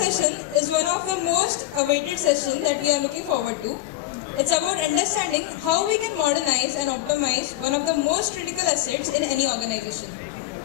session is one of the most awaited sessions that we are looking forward to. It's about understanding how we can modernize and optimize one of the most critical assets in any organization,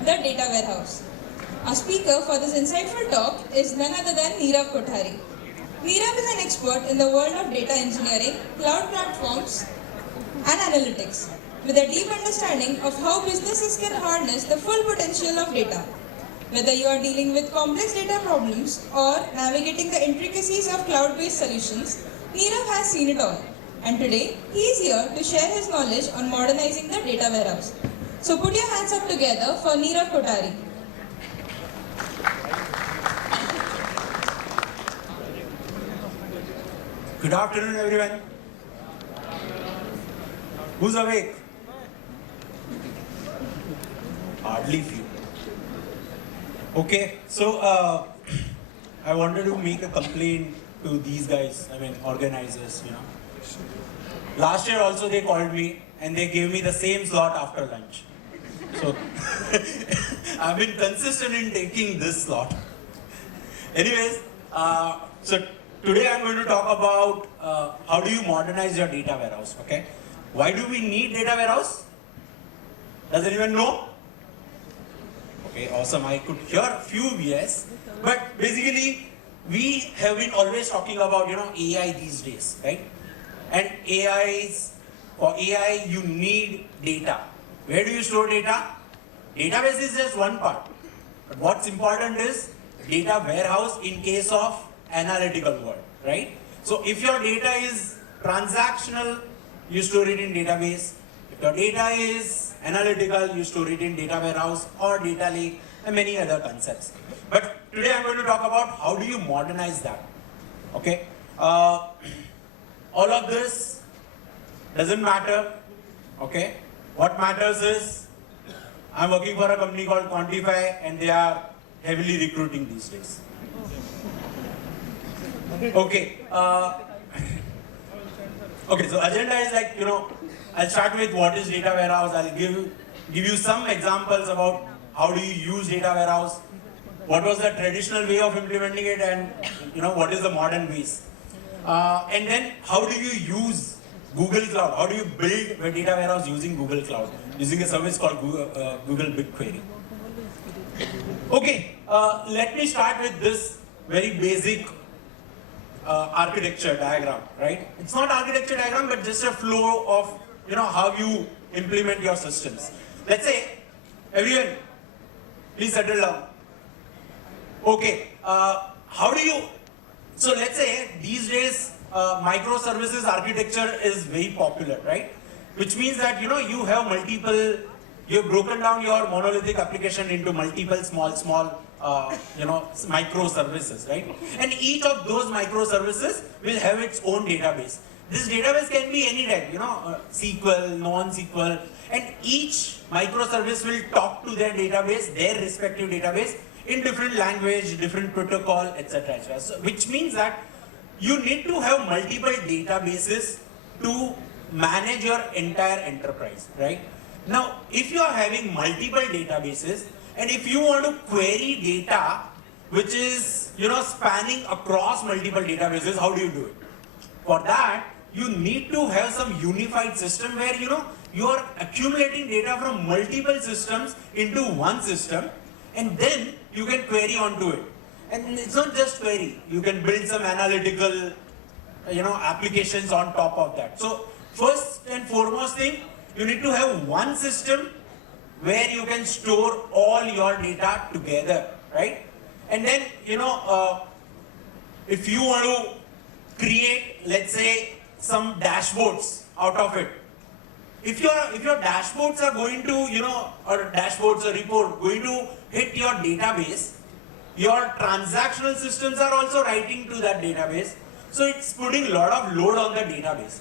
the data warehouse. Our speaker for this insightful talk is none other than Nirav Kothari. Nirav is an expert in the world of data engineering, cloud platforms, and analytics, with a deep understanding of how businesses can harness the full potential of data. Whether you are dealing with complex data problems or navigating the intricacies of cloud-based solutions, Nirav has seen it all. And today, he is here to share his knowledge on modernizing the data warehouse. So put your hands up together for Nirav Kothari. Good afternoon, everyone. Who's awake? Hardly few. Okay, so I wanted to make a complaint to these guys, organizers, Last year also they called me and they gave me the same slot after lunch. So I've been consistent in taking this slot. Anyways, so today I'm going to talk about how do you modernize your data warehouse, okay? Why do we need data warehouse? Does anyone know? Okay, awesome. I could hear a few yes, but basically we have been always talking about, AI these days, right? And for AI you need data. Where do you store data? Database is just one part. But what's important is data warehouse in case of analytical world, right? So if your data is transactional, you store it in database. If your data is analytical, you store it in data warehouse or data lake and many other concepts. But today I'm going to talk about how do you modernize that, okay? All of this doesn't matter, okay? What matters is I'm working for a company called Quantiphi and they are heavily recruiting these days. Okay, okay, so agenda is like, I'll start with what is data warehouse. I'll give you some examples about how do you use data warehouse, what was the traditional way of implementing it, and what is the modern ways. And then how do you use Google Cloud? How do you build a data warehouse using Google Cloud, using a service called Google BigQuery? Okay, let me start with this very basic architecture diagram, right? It's not architecture diagram, but just a flow of how you implement your systems. Let's say, everyone, please settle down. Okay, so let's say these days microservices architecture is very popular, right? Which means that you have multiple, you've broken down your monolithic application into multiple small microservices, right? And each of those microservices will have its own database. This database can be any type, SQL, non-SQL, and each microservice will talk to their database, their respective database, in different language, different protocol, etc. etc. So, which means that you need to have multiple databases to manage your entire enterprise, right? Now, if you are having multiple databases, and if you want to query data, which is, spanning across multiple databases, how do you do it? For that, you need to have some unified system where, you are accumulating data from multiple systems into one system, and then you can query onto it. And it's not just query, you can build some analytical, applications on top of that. So, first and foremost thing, you need to have one system where you can store all your data together, right? And then, if you want to create, let's say, some dashboards out of it. If your dashboards are going to, or dashboards or report going to hit your database, your transactional systems are also writing to that database. So it's putting a lot of load on the database.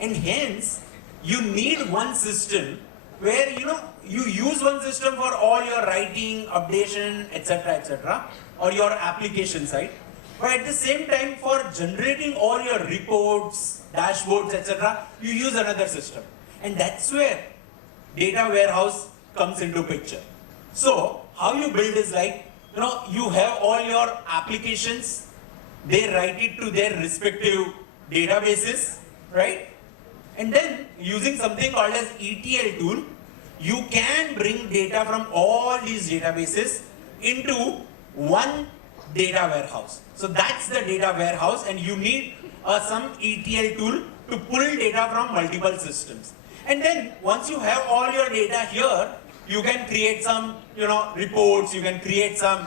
And hence, you need one system where, you use one system for all your writing, updation, etc., or your application side. But at the same time, for generating all your reports, dashboards, etc., you use another system. And that's where data warehouse comes into picture. So, how you build is like, you have all your applications they write it to their respective databases, right? And then using something called as ETL tool, you can bring data from all these databases into one data warehouse. So that's the data warehouse, and you need some ETL tool to pull data from multiple systems. And then once you have all your data here, you can create some, reports, you can create some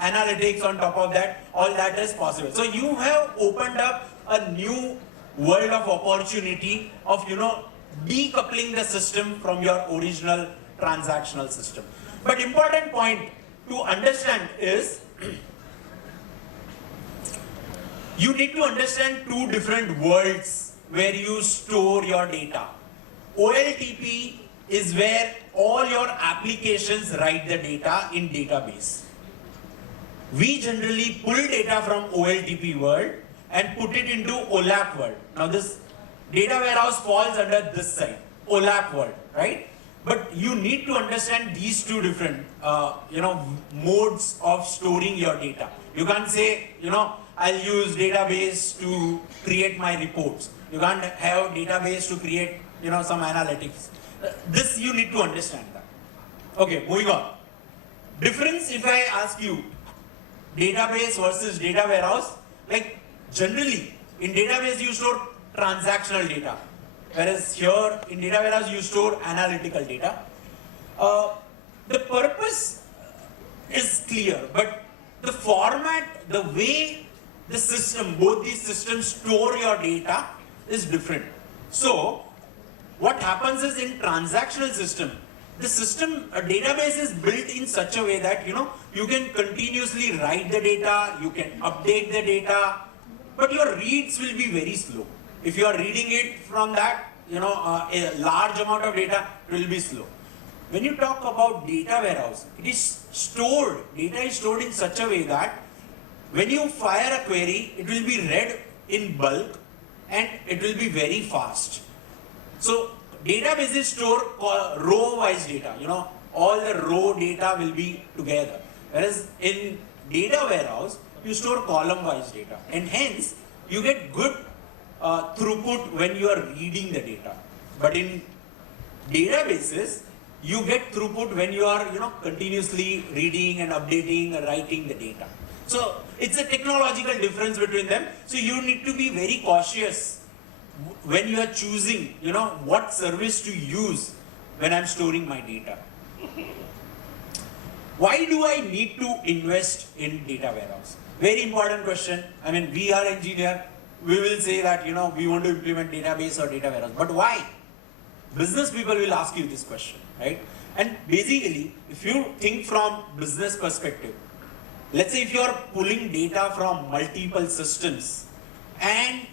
analytics on top of that. All that is possible. So you have opened up a new world of opportunity of, decoupling the system from your original transactional system. But important point to understand is, you need to understand two different worlds where you store your data. OLTP is where all your applications write the data in database. We generally pull data from OLTP world and put it into OLAP world. Now this data warehouse falls under this side, OLAP world, right? But you need to understand these two different, modes of storing your data. You can't say, I'll use database to create my reports. You can't have database to create, some analytics. This you need to understand that. Okay, moving on. Difference, if I ask you, database versus data warehouse, like generally in database you store transactional data, whereas here in data warehouse you store analytical data. The purpose is clear, but the format, the way the system, both these systems store your data is different. So what happens is, in transactional system, the system, a database is built in such a way that, you can continuously write the data, you can update the data, but your reads will be very slow. If you are reading it from that, a large amount of data, it will be slow. When you talk about data warehouse, it is stored, data is stored in such a way that when you fire a query, it will be read in bulk and it will be very fast. So databases store row-wise data, all the row data will be together. Whereas in data warehouse, you store column-wise data, and hence you get good throughput when you are reading the data. But in databases, you get throughput when you are, continuously reading and updating and writing the data. So it's a technological difference between them. So you need to be very cautious when you are choosing, what service to use when I'm storing my data. Why do I need to invest in data warehouse? Very important question. I mean, we are engineer. We will say that, we want to implement database or data warehouse. But why? Business people will ask you this question, right? And basically, if you think from business perspective, let's say if you are pulling data from multiple systems and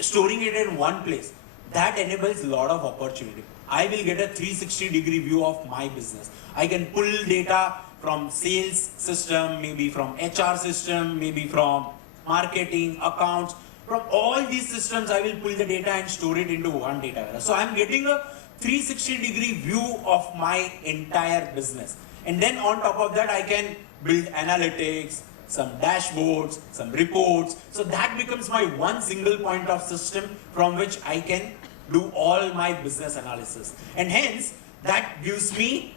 storing it in one place, that enables a lot of opportunity. I will get a 360-degree view of my business. I can pull data from sales system, maybe from HR system, maybe from marketing, accounts. From all these systems, I will pull the data and store it into one data warehouse. So I'm getting a 360-degree view of my entire business. And then on top of that, I can build analytics, some dashboards, some reports. So that becomes my one single point of system from which I can do all my business analysis. And hence, that gives me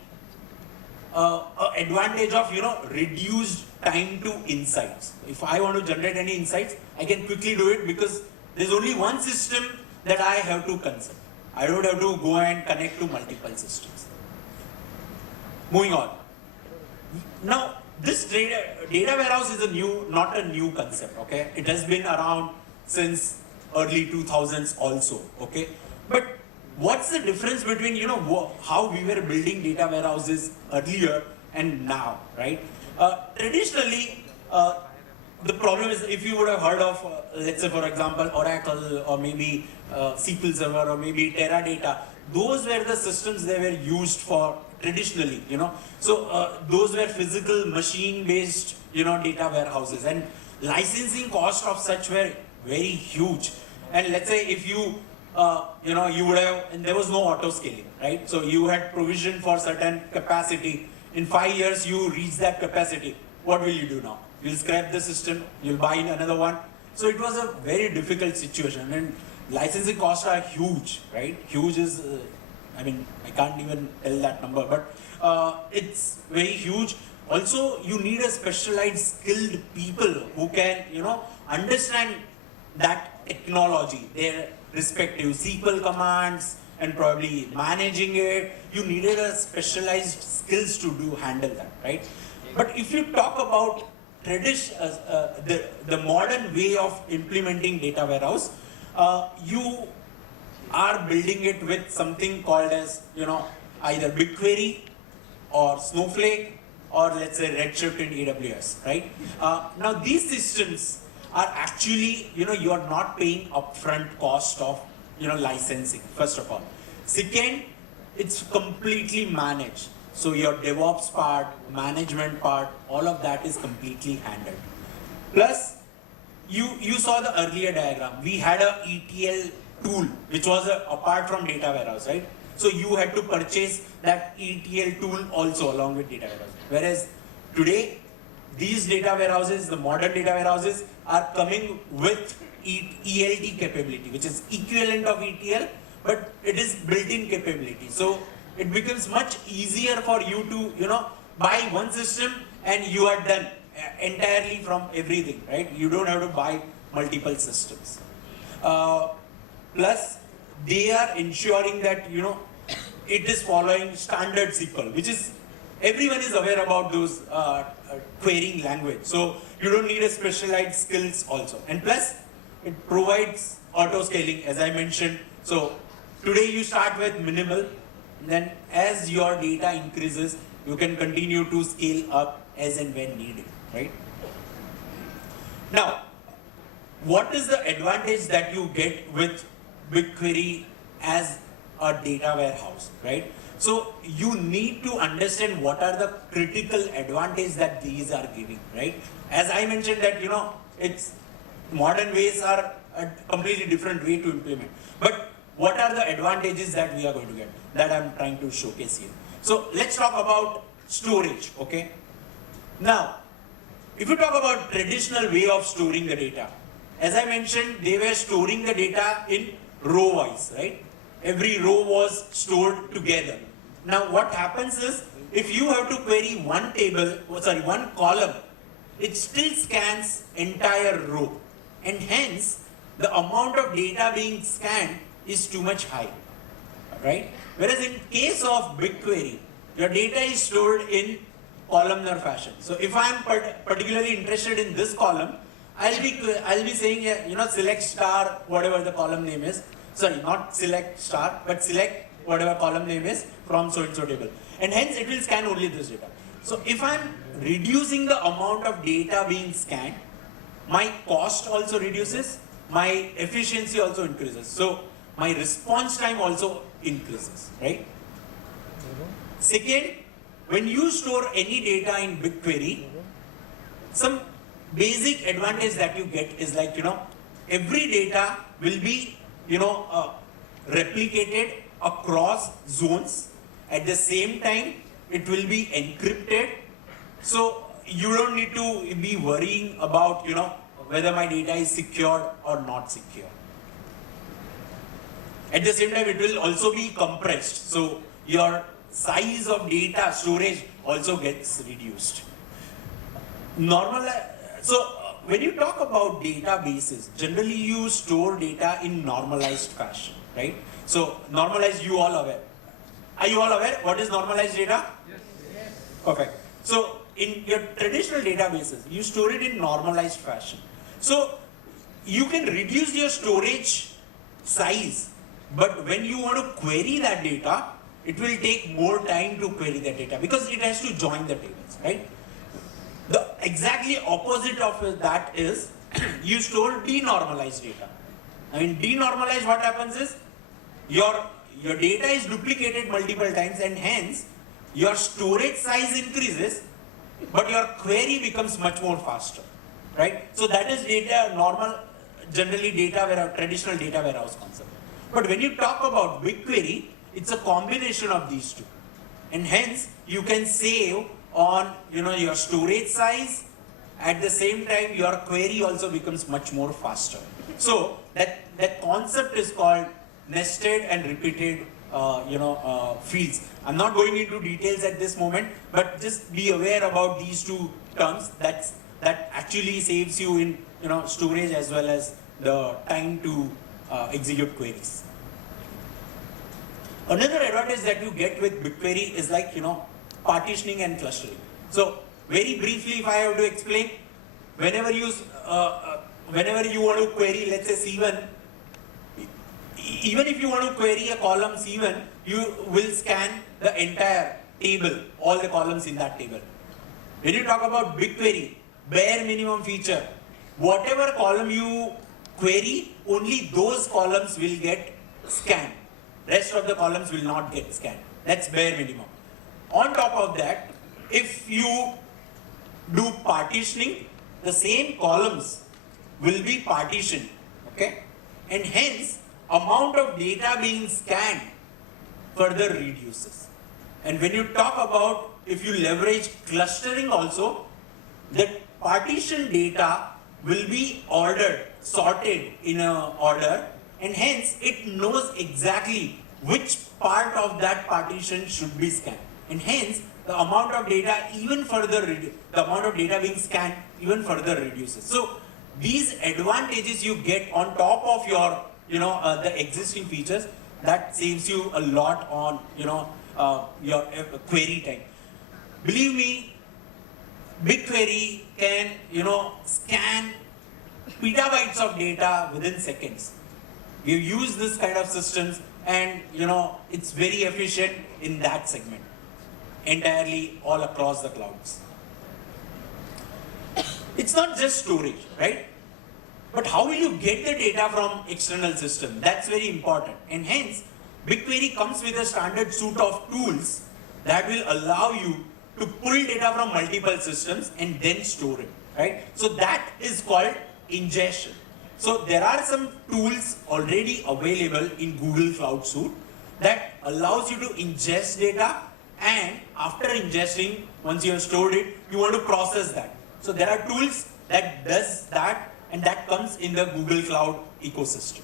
an advantage of, reduced time to insights. If I want to generate any insights, I can quickly do it because there's only one system that I have to consult. I don't have to go and connect to multiple systems. Moving on. Now, this data warehouse is not a new concept, okay? It has been around since early 2000s also, okay? But what's the difference between, how we were building data warehouses earlier and now, right? Traditionally, the problem is, if you would have heard of, let's say for example, Oracle or maybe SQL Server or maybe Teradata, those were the systems they were used for traditionally, So those were physical machine-based, data warehouses, and licensing cost of such were very huge. And let's say if you, you would have, and there was no auto scaling, right? So you had provision for certain capacity. In 5 years, you reach that capacity. What will you do now? you'll scrap the system, you'll buy another one. So it was a very difficult situation, and licensing costs are huge, right? Huge is, I can't even tell that number, but it's very huge. Also, you need a specialized, skilled people who can, understand that technology, their respective SQL commands, and probably managing it. You needed a specialized skills to handle that, right? But if you talk about the modern way of implementing data warehouse, you are building it with something called as, either BigQuery or Snowflake, or let's say Redshift in AWS, right? Now these systems are actually, you are not paying upfront cost of, licensing, first of all. Second, it's completely managed. So your DevOps part, management part, all of that is completely handled. Plus, you saw the earlier diagram. We had a ETL tool, which was apart from data warehouse, right? So you had to purchase that ETL tool also along with data warehouse. Whereas today, these data warehouses, the modern data warehouses, are coming with ELT capability, which is equivalent of ETL, but it is built-in capability. So it becomes much easier for you to, buy one system and you are done entirely from everything, right? You don't have to buy multiple systems. Plus, they are ensuring that, it is following standard SQL, which is, everyone is aware about those querying language. So you don't need a specialized skills also. And plus, it provides auto scaling, as I mentioned. So today you start with minimal, then as your data increases, you can continue to scale up as and when needed, right? Now, what is the advantage that you get with BigQuery as a data warehouse, right? So you need to understand what are the critical advantages that these are giving, right? As I mentioned that, it's modern ways are a completely different way to implement. But what are the advantages that we are going to get that I'm trying to showcase here? So let's talk about storage, okay? Now, if you talk about traditional way of storing the data, as I mentioned, they were storing the data in row-wise, right? Every row was stored together. Now what happens is, if you have to query one column, it still scans entire row. And hence, the amount of data being scanned is too much high, right? Whereas in case of BigQuery, your data is stored in columnar fashion. So if I'm particularly interested in this column, I'll be saying, select star, whatever the column name is. Sorry, not select star, but select whatever column name is from so-and-so table. And hence it will scan only this data. So if I'm reducing the amount of data being scanned, my cost also reduces, my efficiency also increases. So my response time also increases, right? Second, when you store any data in BigQuery, some basic advantage that you get is like, every data will be, replicated across zones. At the same time, it will be encrypted. So you don't need to be worrying about, whether my data is secured or not secure. At the same time, it will also be compressed. So your size of data storage also gets reduced. When you talk about databases, generally you store data in normalized fashion, right? So normalized, you all aware. Are you all aware what is normalized data? Yes. Perfect. So in your traditional databases, you store it in normalized fashion. So you can reduce your storage size, but when you want to query that data, it will take more time to query that data because it has to join the tables, right? The exactly opposite of that is you store denormalized data. Denormalized, what happens is your data is duplicated multiple times and hence your storage size increases, but your query becomes much more faster, right? So that is generally traditional data warehouse concept. But when you talk about BigQuery, it's a combination of these two. And hence you can save on your storage size at the same time your query also becomes much more faster. So that concept is called nested and repeated fields. I'm not going into details at this moment, but just be aware about these two terms. That actually saves you in storage as well as the time to execute queries. Another advantage that you get with BigQuery is like partitioning and clustering. So very briefly, if I have to explain, whenever you want to query, let's say C1, even if you want to query a column C1, you will scan the entire table, all the columns in that table. When you talk about BigQuery, bare minimum feature, whatever column you query, only those columns will get scanned. Rest of the columns will not get scanned. That's bare minimum. On top of that, if you do partitioning, the same columns will be partitioned, okay? And hence, amount of data being scanned further reduces. And when you talk about, if you leverage clustering also, the partition data will be ordered, sorted in an order, and hence it knows exactly which part of that partition should be scanned. And hence, the amount of data even further, the amount of data being scanned even further reduces. So these advantages you get on top of your, the existing features, that saves you a lot on, your query time. Believe me, BigQuery can, scan petabytes of data within seconds. We use this kind of systems, and it's very efficient in that segment, entirely all across the clouds. It's not just storage, right? But how will you get the data from external system? That's very important. And hence, BigQuery comes with a standard suite of tools that will allow you to pull data from multiple systems and then store it, right? So that is called ingestion. So there are some tools already available in Google Cloud Suite that allows you to ingest data, and after ingesting, once you have stored it, you want to process that. So there are tools that does that, and that comes in the Google Cloud ecosystem.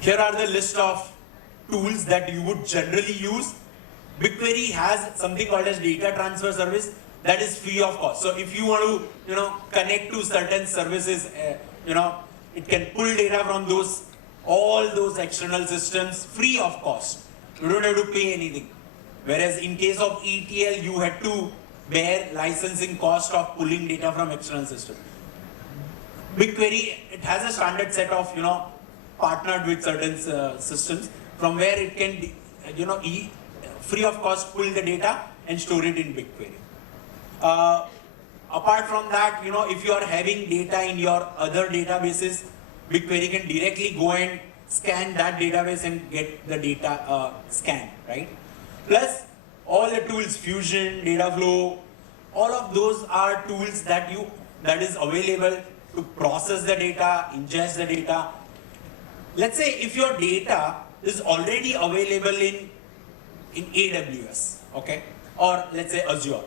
Here are the list of tools that you would generally use. BigQuery has something called as data transfer service that is free of cost. So if you want to, connect to certain services, it can pull data from all those external systems free of cost. You don't have to pay anything. Whereas in case of ETL, you had to bear licensing cost of pulling data from external systems. BigQuery, it has a standard set of, partnered with certain systems from where it can, free of cost pull the data and store it in BigQuery. Apart from that, if you are having data in your other databases, BigQuery can directly go and scan that database and get the data scanned, right? Plus, all the tools, Fusion, Dataflow, all of those are tools that is available to process the data, ingest the data. Let's say if your data is already available in AWS, okay, or let's say Azure,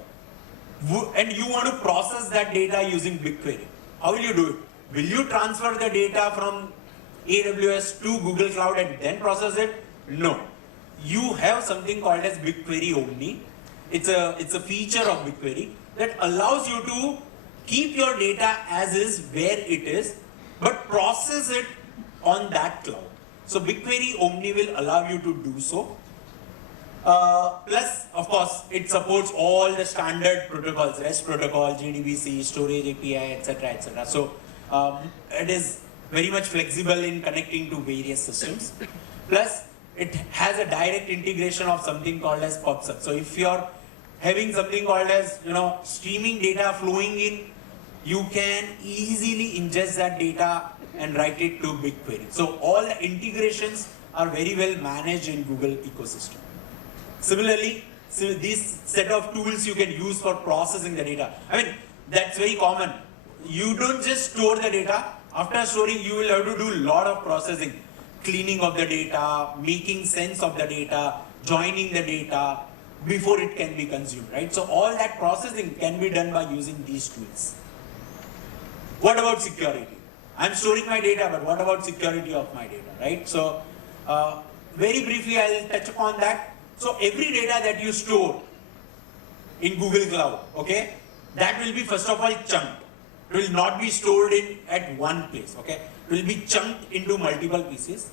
and you want to process that data using BigQuery, how will you do it? Will you transfer the data from AWS to Google Cloud and then process it? No. You have something called as BigQuery Omni. It's a feature of BigQuery that allows you to keep your data as is where it is, but process it on that cloud. So BigQuery Omni will allow you to do so. Plus, of course, it supports all the standard protocols, REST protocol, JDBC, storage API, etc., etc. So it is very much flexible in connecting to various systems. Plus, it has a direct integration of something called as PubSub. So if you're having something called as streaming data flowing in, you can easily ingest that data and write it to BigQuery. So all the integrations are very well managed in Google ecosystem. Similarly, this set of tools you can use for processing the data. I mean, that's very common. You don't just store the data. After storing, you will have to do a lot of processing. Cleaning of the data, making sense of the data, joining the data, before it can be consumed, right? So all that processing can be done by using these tools. What about security? I'm storing my data, but what about security of my data, right? So very briefly, I'll touch upon that. So every data that you store in Google Cloud, okay, that will be first of all chunked. It will not be stored at one place, okay? It will be chunked into multiple pieces.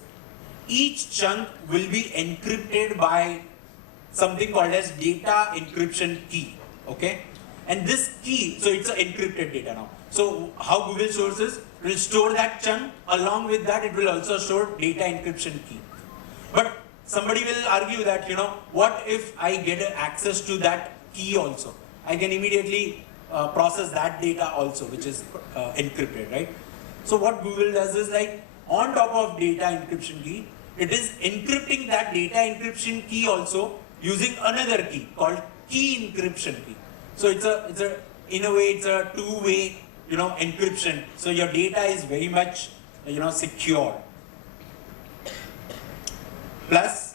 Each chunk will be encrypted by something called as data encryption key, okay? And this key, so it's an encrypted data now. So how Google stores this? It will store that chunk. Along with that, it will also store data encryption key. But somebody will argue that, what if I get access to that key also? I can immediately process that data also, which is encrypted, right? So what Google does is, like, on top of data encryption key, it is encrypting that data encryption key also using another key called key encryption key. So it's in a way, it's a two-way, encryption. So your data is very much, secure. Plus,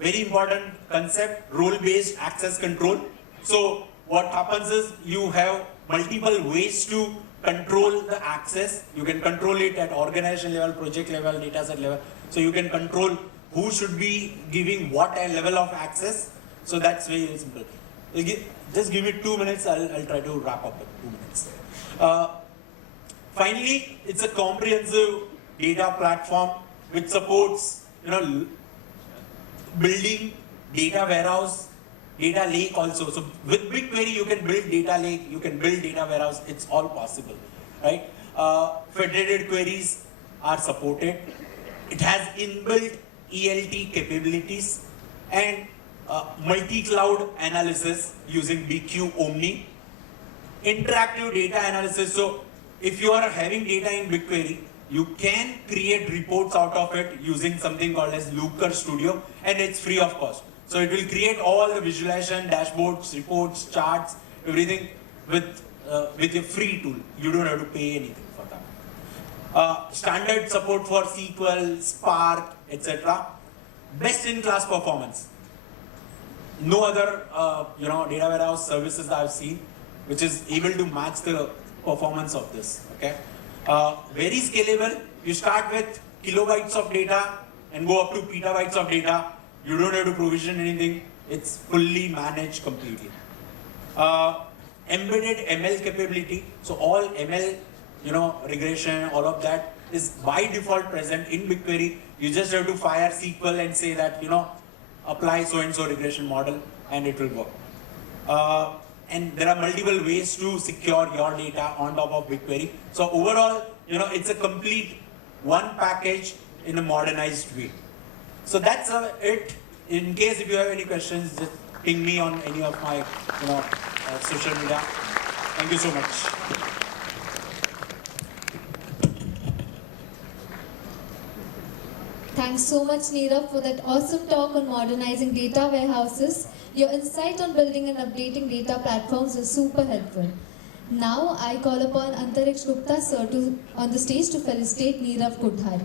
very important concept, role-based access control. So what happens is, you have multiple ways to control the access. You can control it at organization level, project level, data set level. So you can control who should be giving what level of access. So that's very simple. Just give me 2 minutes, I'll try to wrap up in 2 minutes. Finally, it's a comprehensive data platform which supports, building data warehouse, data lake also. So with BigQuery, you can build data lake, you can build data warehouse, it's all possible, right? Federated queries are supported. It has inbuilt ELT capabilities and multi-cloud analysis using BQ Omni. Interactive data analysis. So if you are having data in BigQuery, you can create reports out of it using something called as Looker Studio, and it's free of cost. So it will create all the visualization, dashboards, reports, charts, everything with a free tool. You don't have to pay anything for that. Standard support for SQL, Spark, etc. Best-in-class performance. No other data warehouse services that I've seen which is able to match the performance of this. Okay. Very scalable. You start with kilobytes of data and go up to petabytes of data. You don't have to provision anything. It's fully managed completely. Embedded ML capability. So all ML, regression, all of that is by default present in BigQuery. You just have to fire SQL and say that, apply so-and-so regression model and it will work. And there are multiple ways to secure your data on top of BigQuery. So overall, it's a complete one package in a modernized way. So that's it. In case if you have any questions, just ping me on any of my social media. Thank you so much. Thanks so much, Nirav, for that awesome talk on modernizing data warehouses. Your insight on building and updating data platforms was super helpful. Now, I call upon Antariksh Gupta sir on the stage to felicitate Nirav Kothari.